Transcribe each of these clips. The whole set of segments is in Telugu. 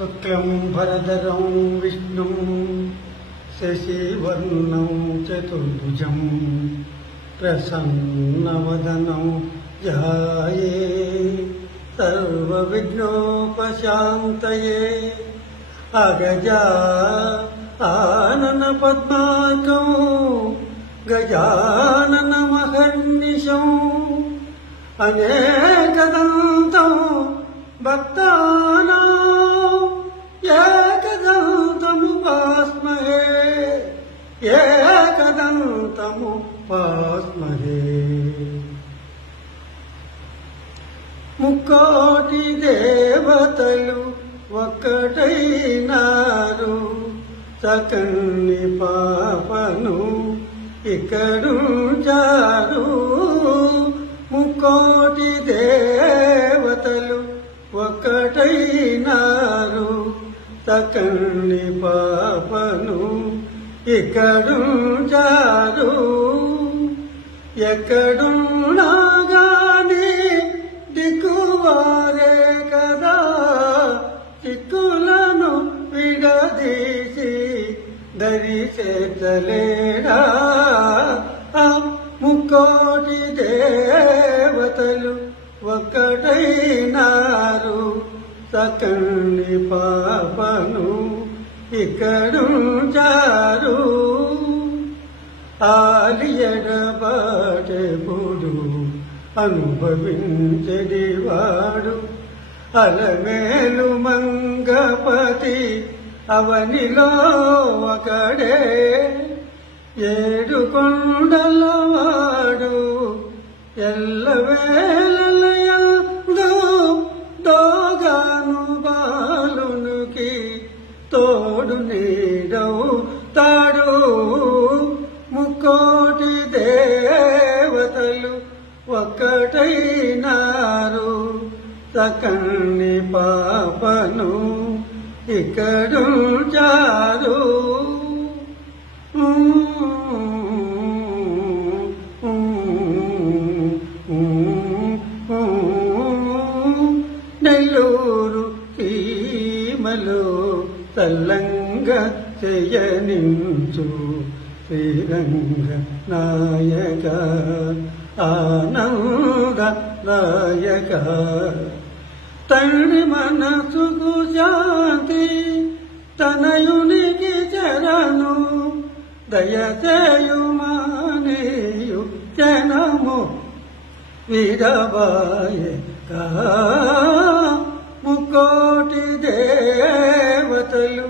శుక్లం భరధరం విష్ణుం శశివర్ణం చతుర్భుజం ప్రసన్నవదనం ధ్యాయే సర్వవిఘ్నోపశాంతయే అగజా ఆనన పద్మార్కం గజాననమహర్నిశం అనేకదంతం భక్తానాం ఏకదంతముపాస్మహే ఏకదంతముపాస్మహే. ముక్కోటి దేవతలు ఒక్కటైనారు, సకన్ని పాపను ఇక్కడుంచారు. ముక్కోటి దేవతలు ఒక్కటైనారు, సకన్ని పాపను ఇక్కడుంచారు. ఎక్కడున్నా గాని దిక్కువారే కదా, చిక్కులను విడదీసి దరి చేతలేడా. ముక్కోటి దేవతలు ఒక్కటైనారు, సకన్ని పాపను ఇక్కడుంచారు. ఆలియడబాటెప్పుడు అనుభవించడివాడు, అలమేలు మంగపతి అవనిలో ఒకడే. ఏడు కొండలవాడు ఎల్లవేళలయందు దోగాను బాలునికి తోడు నీడవుతాడు. ముక్కోటి దేవతలు ఒక్కటైనారు, సకన్ని పాపను ఇక్కడుంచారు. నెల్లూరు సీమలో తల్లంగా చేయనించు శ్రీరంగ నాయక ఆనంద నాయక. తండ్రి మనసుకు శాంతి తనయునికి చరణు, దయచేయుమానేయు జనము విడబాయక. ముక్కోటి దేవతలు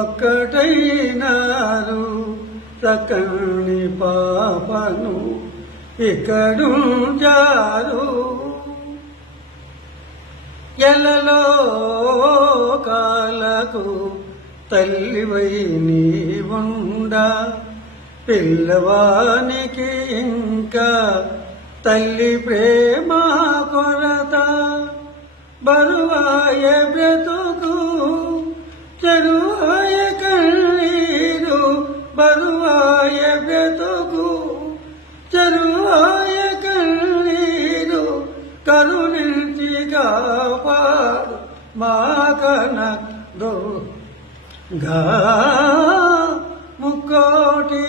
ఒక్కటైనారు, సకన్ని పాపను ఇక్కడుంచారు. ఎలలోకాలకు తల్లివై నీవుండా, పిల్లవానికి ఇంకా తల్లి ప్రేమ కొరత. బరువాయ బ్రతుకు చెరువాయ కన్నీరు, బరువాయ బ్రతుకు చెరువాయ కన్నీరు. కరుణించి కాపాడు మా కనదుర్గా. ముక్కోటి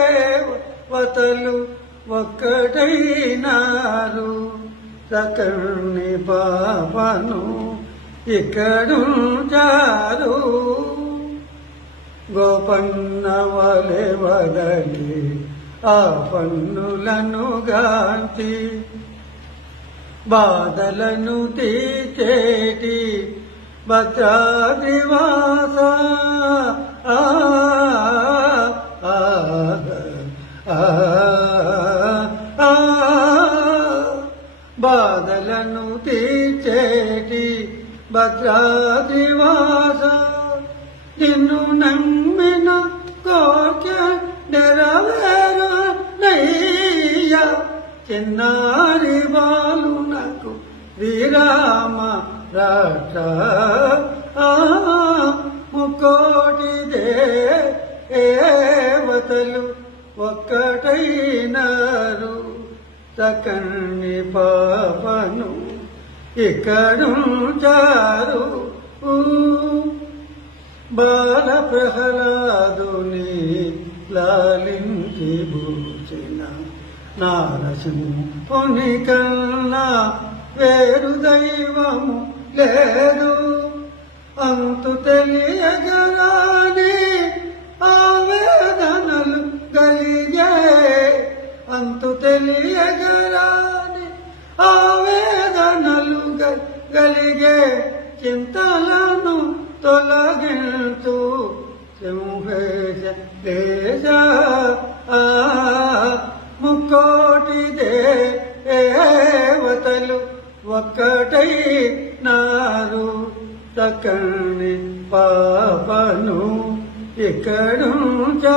దేవతలు ఒక్కటైనారు, సకన్ని పాపను ఇక్కడుంచారు. గోపన్న వలె వదలి ఆ పన్నులను గాంచి, బాధలను తీర్చేటి భద్రాద్రివాస. బాధలను తీర్చేటి భద్రాద్రివాస. నిన్ను నమ్మిన కోర్కె నెరవేరునయ్యా, చిన్నారి బాలునకు శ్రీరామ రక్ష. ముక్కోటి దేవతలు ఒక్కటైనారు, సకన్ని పాపను ఇక్కడుంచారు. ప్రహ్లాదుని లాలించి బూచిన నారసింహుని కన్నా వేరు దైవము లేదు. అంతు తెలియగరాని ఆవేదనలు గలిగే, అంతు తెలియగరాని ఆవేదనలు గలిగే, చింతలను తొలగించు సింహేశ దేశ. ముక్కోటి దేవతలు ఒక్కటై నారు, చక్కని పాపను ఇక్కడుంచారు.